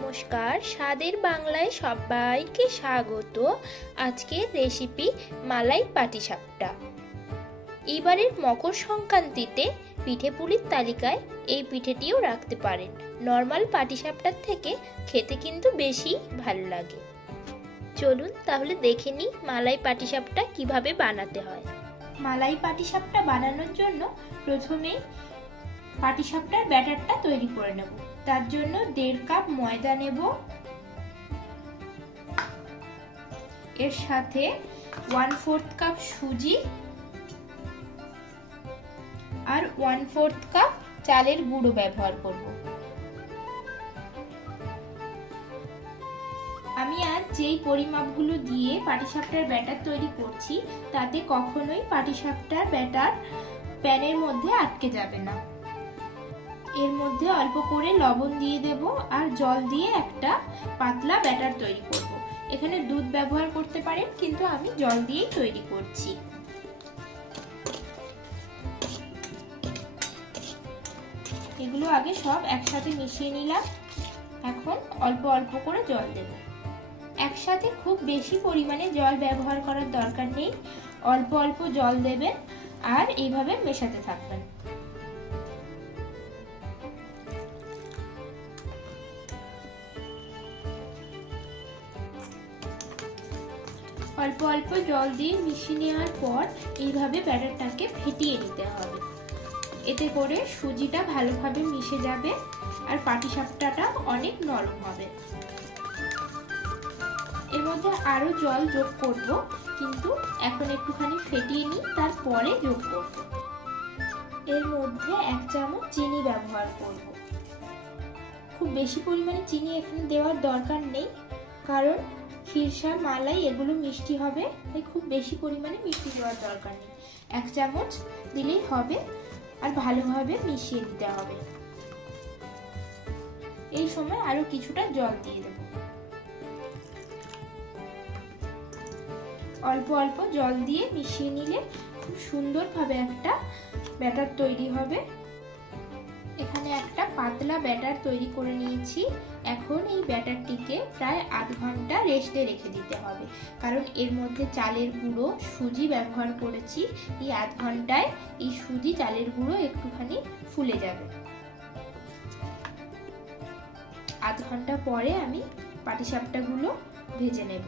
নমস্কার, স্বাদের বাংলায় সবাইকে স্বাগত। আজকের রেসিপি মালাই পাটিসাপটা। এবারের মকর সংক্রান্তিতে পিঠে পুলির তালিকায় এই পিঠেটিও রাখতে পারেন। নর্মাল পাটিসাপটার থেকে খেতে কিন্তু বেশি ভালো লাগে। চলুন তাহলে দেখে নিই মালাই পাটিসাপটা কিভাবে বানাতে হয়। মালাই পাটিসাপটা বানানোর জন্য প্রথমেই পাটিসাপটার ব্যাটারটা তৈরি করে নেব। তার জন্য 1.5 কাপ ময়দা নেব, এর সাথে 1/4 কাপ সুজি আর 1/4 কাপ চালের গুঁড়ো ব্যবহার করব। আমি আজ যেই পরিমাপগুলো দিয়ে পাটিসাপটার ব্যাটার তৈরি করছি তাতে কখনোই পাটিসাপটার ব্যাটার প্যানের মধ্যে আটকে যাবে না। এর মধ্যে অল্প করে লবণ দিয়ে দেব আর জল দিয়ে একটা পাতলা ব্যাটার তৈরি করব। এখানে দুধ ব্যবহার করতে পারেন, কিন্তু আমি জল দিয়েই তৈরি করছি। এগুলো আগে সব একসাথে মিশিয়ে নিলাম। এখন অল্প অল্প করে জল দেব। একসাথে খুব বেশি পরিমাণে জল ব্যবহার করার দরকার নেই, অল্প অল্প জল দেবেন আর এইভাবে মেশাতে থাকবেন। অল্প অল্প জল দিয়ে মিশিয়ে নেওয়ার পর এইভাবে ব্যাটারটাকে ফেটিয়ে নিতে হবে। এতে করে সুজিটা ভালোভাবে মিশে যাবে আর পাটিসাপটাটা অনেক নরম হবে। এর মধ্যে আরো জল যোগ করব, কিন্তু এখন একটুখানি ফেটিয়ে নিই, তারপরে যোগ করব। এর মধ্যে 1 চামচ চিনি ব্যবহার করব। খুব বেশি পরিমাণে চিনি এখানে দেওয়ার দরকার নেই, কারণ ক্ষীরসা মালাই এগুলো মিষ্টি হবে, তাই খুব বেশি পরিমাণে মিষ্টি দেওয়ার দরকার নেই। 1 চামচ দিলেই হবে আর ভালোভাবে মিশিয়ে দিতে হবে। এই সময় আরো কিছুটা জল দিয়ে দেব। অল্প অল্প জল দিয়ে মিশিয়ে নিলে খুব সুন্দরভাবে একটা ব্যাটার তৈরি হবে। এখানে একটা পাতলা ব্যাটার তৈরি করে নিয়েছি। এখন এই ব্যাটারটিকে প্রায় আধ ঘন্টা রেস্টে রেখে দিতে হবে, কারণ এর মধ্যে চালের গুঁড়ো সুজি ব্যবহার করেছি। এই আধ ঘন্টায় এই সুজি চালের গুঁড়ো একটুখানি ফুলে যাবে। আধ ঘন্টা পরে আমি পাটিসাপটাগুলো ভেজে নেব।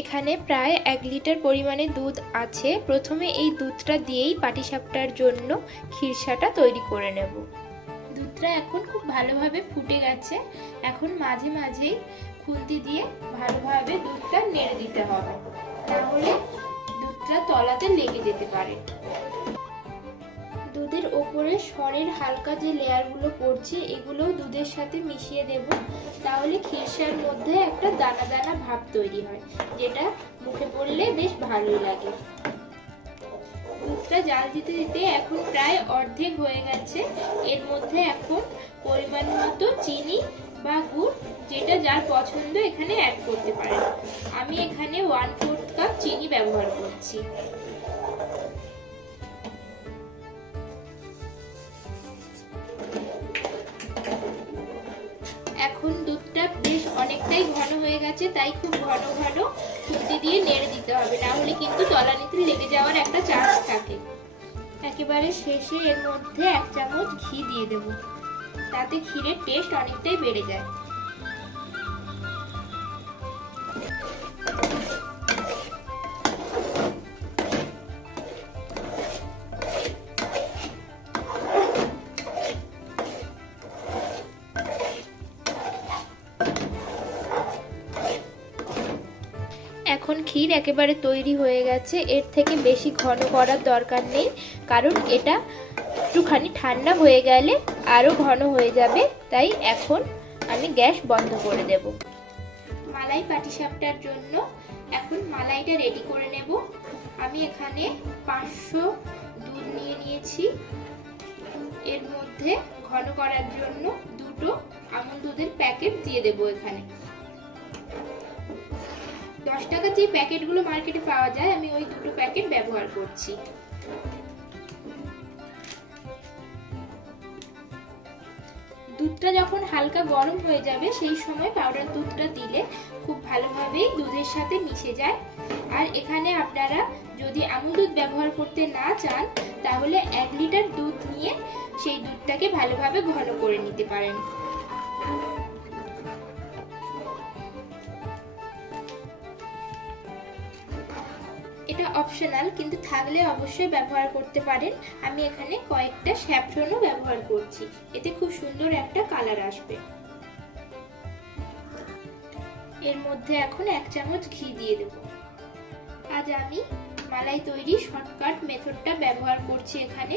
এখানে প্রায় 1 লিটার পরিমাণে দুধ আছে। প্রথমে এই দুধটা দিয়েই পাটিসাপটার জন্য ক্ষীরসাটা তৈরি করে নেব। দুধটা এখন খুব ভালোভাবে ফুটে গেছে। এখন মাঝে মাঝেই খুন্তি দিয়ে ভালোভাবে দুধটা নেড়ে দিতে হবে, তাহলে দুধটা তলাতে লেগে যেতে পারে। দুধের ওপরে সরের হালকা যে লেয়ারগুলো পড়ছে এগুলো দুধের সাথে মিশিয়ে দেব, তাহলে ক্ষীরসার মধ্যে একটা দানা দানা ভাব তৈরি হয়, যেটা মুখে পড়লে বেশ ভালোই লাগে। দুধটা জাল দিতে দিতে এখন প্রায় অর্ধেক হয়ে গেছে। এর মধ্যে এখন পরিমাণ মতো চিনি বা গুড়, যেটা যার পছন্দ এখানে অ্যাড করতে পারেন। আমি এখানে 1/4 কাপ চিনি ব্যবহার করছি। এখন দুধটা বেশ অনেকটাই ঘন হয়ে গেছে, তাই খুব ঘন ঘন খুন্তি দিয়ে নেড়ে দিতে হবে, না হলে কিন্তু তলানিতে লেগে যাওয়ার একটা চান্স থাকে। একেবারে শেষে এর মধ্যে 1 চামচ ঘি দিয়ে দেব, তাতে ক্ষীরের টেস্ট অনেকটাই বেড়ে যায়। এখন ক্ষীর একেবারে তৈরি হয়ে গেছে। এর থেকে বেশি ঘন করার দরকার নেই, কারণ এটা একটুখানি ঠান্ডা হয়ে গেলে আরো ঘন হয়ে যাবে। তাই এখন আমি গ্যাস বন্ধ করে দেব। মালাই পাটিসাপটার জন্য এখন মালাইটা রেডি করে নেব। আমি এখানে 500 দুধ নিয়ে নিয়েছি। এর মধ্যে ঘন করার জন্য 2টো আমুল দুধের প্যাকেট দিয়ে দেব। এখানে 10 টাকার যে প্যাকেটগুলো মার্কেটে পাওয়া যায়, আমি ওই 2টো প্যাকেট ব্যবহার করছি। দুধ দুধটা যখন হালকা গরম হয়ে যাবে সেই সময় পাউডার দুধটা দিলে খুব ভালোভাবে দুধের সাথে মিশে যায়। আর এখানে আপনারা যদি আমুল দুধ ব্যবহার করতে না চান তাহলে 1 লিটার দুধ নিয়ে সেই দুধটাকে ভালোভাবে ঘন করে নিতে পারেন। এটা অপশনাল, কিন্তু থাকলে অবশ্যই ব্যবহার করতে পারেন। আমি এখানে কয়েকটা স্যাফরনও ব্যবহার করছি, এতে খুব সুন্দর একটা কালার আসবে। এর মধ্যে এখন 1 চামচ ঘি দিয়ে দেব। আজ আমি মালাই তৈরির শর্টকাট মেথডটা ব্যবহার করছি এখানে।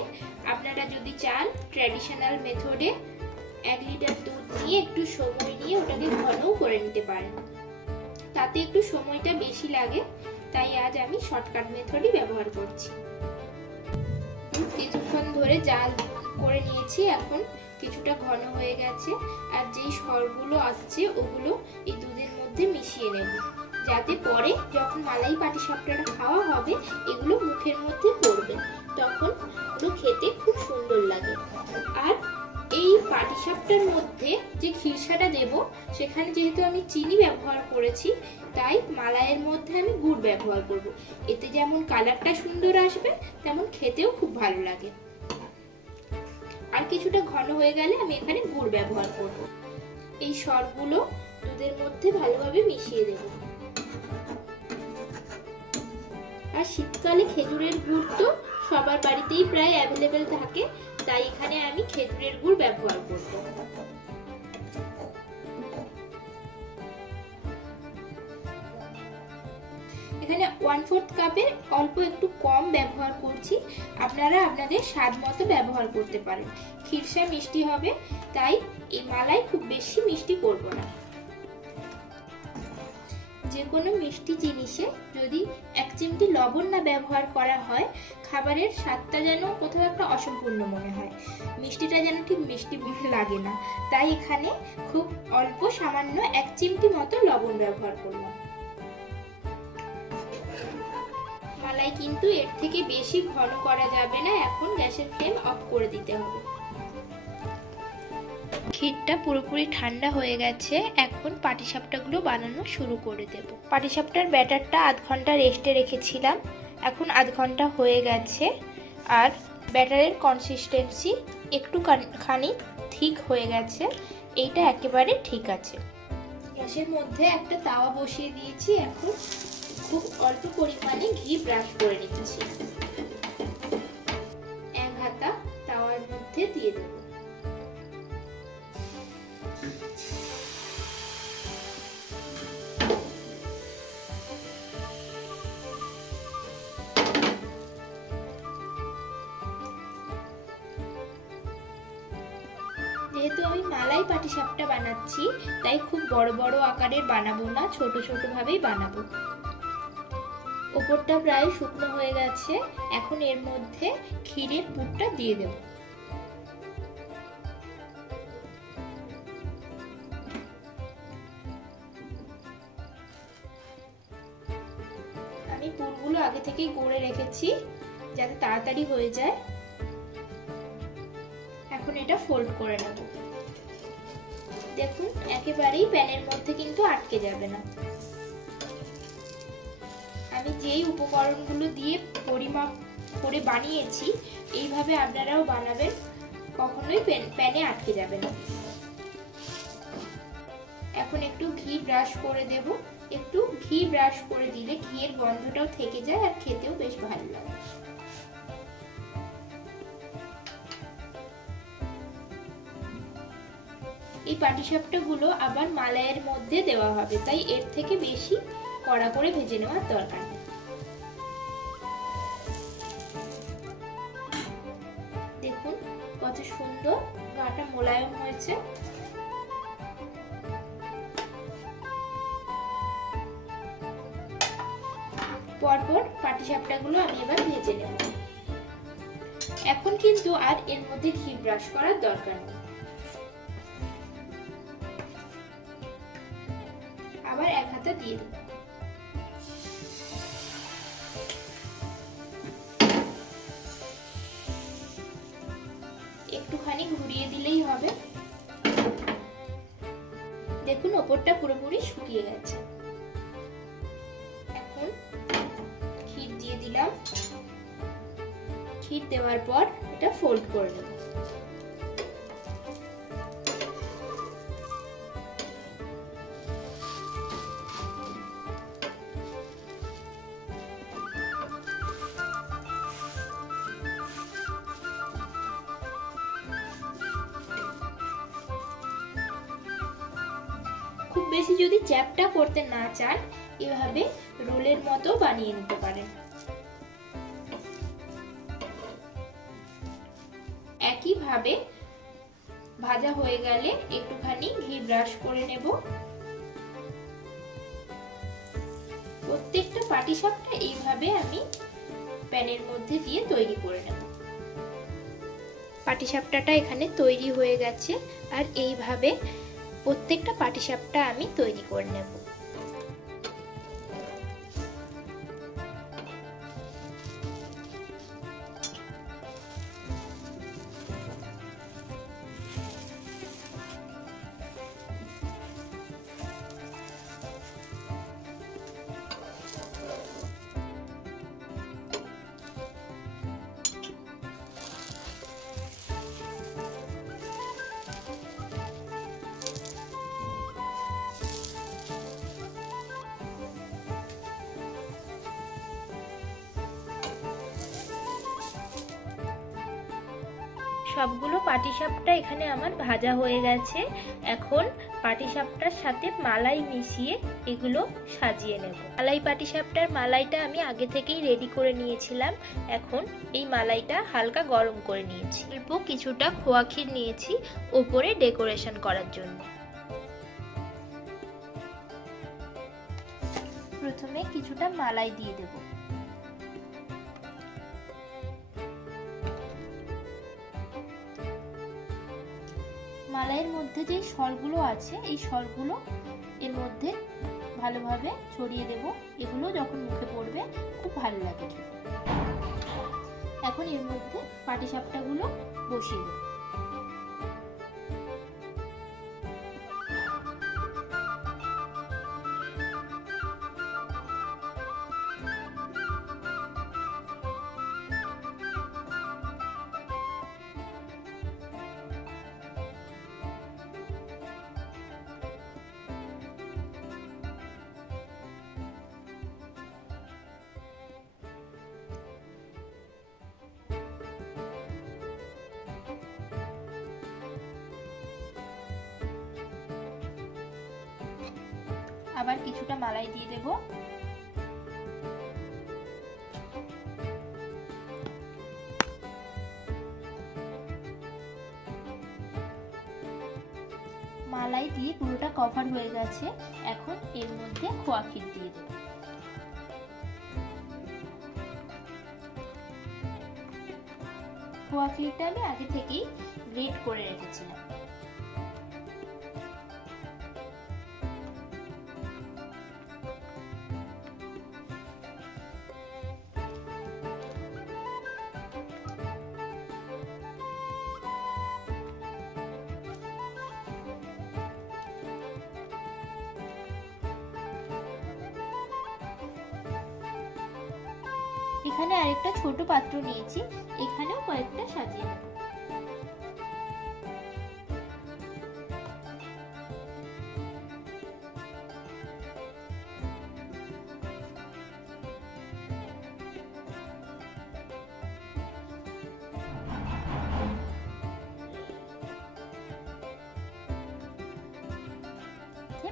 আপনারা যদি চান ট্র্যাডিশনাল মেথডে 1 লিটার দুধ নিয়ে একটু সময় নিয়ে ওটাকে ঘনও করে নিতে পারেন, তাতে একটু সময়টা বেশি লাগে, তাই আজ আমি শর্টকাট মেথডই ব্যবহার করছি। কিছুক্ষণ ধরে জাল করে নিয়েছি, এখন কিছুটা ঘন হয়ে গেছে। আর যেই সরগুলো আসছে ওগুলো এই দুধের মধ্যে মিশিয়ে নেব, যাতে পরে যখন মালাই পাটিসাপটাটা খাওয়া হবে এগুলো মুখের মধ্যে পড়বে, তখন ওগুলো খেতে খুব সুন্দর লাগে। আর এই পাটিসাপটার মধ্যে যে খিরসাটা দেব সেখানে যেহেতু আমি চিনি ব্যবহার করেছি, তাই মালাইয়ের মধ্যে আমি গুড় ব্যবহার করব। এতে যেমন কালারটা সুন্দর আসবে তেমন খেতেও খুব ভালো লাগে। আর কিছুটা ঘন হয়ে গেলে আমি এখানে গুড় ব্যবহার করব। এই সরগুলো দুধের মধ্যে ভালোভাবে মিশিয়ে দেব। আর শীতকালে খেজুরের গুড় তো সবার বাড়িতেই প্রায় অ্যাভেলেবেল থাকে, তাই এখানে আমি খেজুরের গুড় ব্যবহার করব। এখানে 1/4 কাপের অল্প একটু কম ব্যবহার করছি, আপনারা আপনাদের স্বাদ মতো ব্যবহার করতে পারেন। খিরসা মিষ্টি হবে, তাই এই মালাই খুব বেশি মিষ্টি করব না। যে কোনো মিষ্টি জিনিসে যদি 1 চিমটি লবণ না ব্যবহার করা হয় খাবারের স্বাদটা যেন কোথাও একটা অসম্পূর্ণ মনে হয়, মিষ্টিটা যেন ঠিক মিষ্টি লাগে না। তাই এখানে খুব অল্প সামান্য 1 চিমটি মতো লবণ ব্যবহার করলাম। মালাই কিন্তু এর থেকে বেশি ঘন করা যাবে না, এখন গ্যাসের ফ্লেম অফ করে দিতে হবে। ক্ষীরটা পুরোপুরি ঠান্ডা হয়ে গেছে, এখন পাটিসাপটাগুলো বানানো শুরু করে দেব। পাটিসাপটার ব্যাটারটা আধ ঘন্টা রেস্টে রেখেছিলাম, এখন আধ ঘন্টা হয়ে গেছে। আর ব্যাটারের কনসিস্টেন্সি একটুখানি ঠিক হয়ে গেছে, এইটা একেবারে ঠিক আছে। গ্যাসের মধ্যে একটা তাওয়া বসিয়ে দিয়েছি, এখন খুব অল্প পরিমাণে ঘি ব্রাশ করে নিচ্ছি। 1 হাতা তাওয়ার মধ্যে দিয়ে দেব। যেহেতু আমি মালাই পাটিসাপটা বানাচ্ছি তাই খুব বড় বড় আকারের বানাবো না, ছোট ছোট ভাবেই বানাবো। উপরটা প্রায় শুকনো হয়ে গেছে, এখন এর মধ্যে ক্ষীরের পুরটা দিয়ে দেব। আমি পুরগুলো আগে থেকেই গড়ে রেখেছি যাতে তাড়াতাড়ি হয়ে যায়। এখন এটা ফোল্ড করে নেব। দেখুন একেবারেই প্যানের মধ্যে কিন্তু আটকে যাবে না। আমি যেই উপকরণগুলো দিয়ে পরিমাপ করে বানিয়েছি এইভাবে আপনারাও বানাবেন, কখনোই প্যানে আটকে যাবে না। এখন একটু ঘি ব্রাশ করে দেব। একটু ঘি ব্রাশ করে দিলে ঘিয়ের গন্ধটাও থেকে যায় আর খেতেও বেশ ভালো লাগে। এই পাটিসাপটাগুলো আবার মালাইয়ের মধ্যে দেওয়া হবে, তাই এর থেকে বেশি কড়া করে ভেজে নেওয়ার দরকার নেই। দেখুন কত সুন্দর গাটা মোলায়েম হয়েছে। পরপর পাটিসাপটাগুলো আমি এবার ভেজে নেব। এখন কিন্তু আর এর মধ্যে ঘি ব্রাশ করার দরকার নেই। আবার 1 হাতা দিয়ে দেব। একটুখানি ঘুরিয়ে দিলেই হবে। দেখুন ওপরটা পুরোপুরি শুকিয়ে গেছে। এখন ক্ষীর দিয়ে দিলাম। ক্ষীর দেওয়ার পর এটা ফোল্ড করে নেব। খুব বেশি যদি চ্যাপটা করতে না চান, এভাবে রোলের মতো বানিয়ে নিতে পারেন। একইভাবে ভাজা হয়ে গেলে একটুখানি ঘি ব্রাশ করে নেব। প্রত্যেকটা পাটিসাপটা এইভাবে আমি প্যানের মধ্যে দিয়ে তৈরি করে নেব। পাটিসাপটাটা এখানে তৈরি হয়ে গেছে, আর এইভাবে প্রত্যেকটা পাটিসাপটা আমি তৈরি করে নেব। সবগুলো পাটিসাপটা এখানে আমার ভাজা হয়ে গেছে। এখন পাটিসাপটার সাথে মালাই মিশিয়ে এগুলো সাজিয়ে নেব। মালাই পাটিসাপটার মালাইটা আমি আগে থেকেই রেডি করে নিয়েছিলাম। এখন এই মালাইটা হালকা গরম করে নিয়েছি। অল্প কিছুটা খোয়া ক্ষীর নিয়েছি উপরে ডেকোরেশন করার জন্য। প্রথমে কিছুটা মালাই দিয়ে দেব। মালাইয়ের মধ্যে যে সরগুলো আছে, এই সরগুলো এর মধ্যে ভালোভাবে ছড়িয়ে দেব। এগুলো যখন মুখে পড়বে খুব ভালো লাগে খেতে। এখন এর মধ্যে পাটিসাপটাগুলো বসিয়ে দেব। আবার কিছুটা মালাই দিয়ে দেব। মালাই দিয়ে পুরোটা কভার হয়ে গেছে। এখন এর মধ্যে খোয়া ক্ষীর দিয়ে দেব। খোয়া ক্ষীরটা আমি আগে থেকেই গ্রেট করে রেখেছিলাম। এখানে আরেকটা ছোট পাত্র নিয়েছি, এখানেও কয়েকটা সাজিয়ে নেব।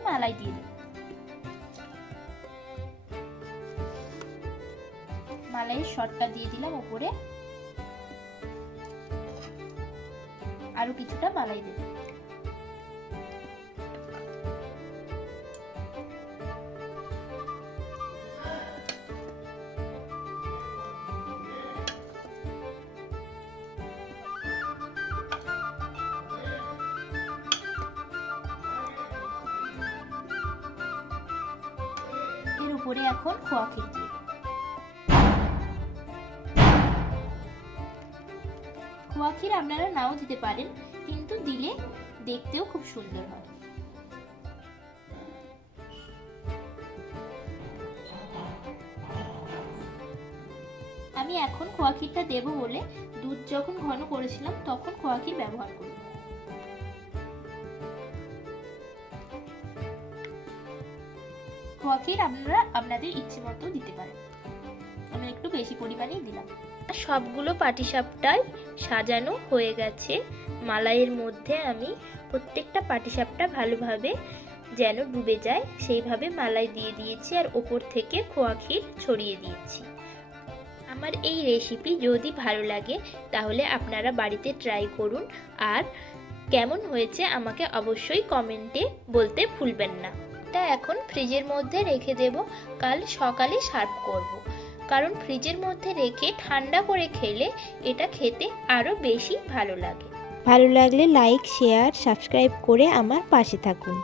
মালাই দিয়ে দেব। মালাইয়ের শটটা দিয়ে দিলাম উপরে। আরো কিছুটা মালাই দেব। এর উপরে এখন খোয়া ক্ষীর দিয়ে দেব। খোয়া ক্ষীর আপনারা নাও দিতে পারেন, কিন্তু দিলে দেখতেও খুব সুন্দর হয়। আমি এখন খোয়া ক্ষীরটা দেবো বলে দুধ যখন ঘন করেছিলাম তখন খোয়া ক্ষীর ব্যবহার করি। খোয়া ক্ষীর আপনারা আপনাদের ইচ্ছে মতো দিতে পারেন, আমি একটু বেশি পরিমাণেই দিলাম। সবগুলো পাটিসাপটাই সাজানো হয়ে গেছে। মালাইয়ের মধ্যে আমি প্রত্যেকটা পাটিসাপটা ভালোভাবে যেন ডুবে যায় সেইভাবে মালাই দিয়ে দিয়েছি, আর ওপর থেকে খোয়া ক্ষীর ছড়িয়ে দিয়েছি। আমার এই রেসিপি যদি ভালো লাগে তাহলে আপনারা বাড়িতে ট্রাই করুন, আর কেমন হয়েছে আমাকে অবশ্যই কমেন্টে বলতে ভুলবেন না। এটা এখন ফ্রিজের মধ্যে রেখে দেব, কাল সকালে সার্ভ করব, কারণ ফ্রিজের মধ্যে রেখে ঠান্ডা করে খেলে এটা খেতে আরও বেশি ভালো লাগে। ভালো লাগলে লাইক, শেয়ার, সাবস্ক্রাইব করে আমার পাশে থাকুন।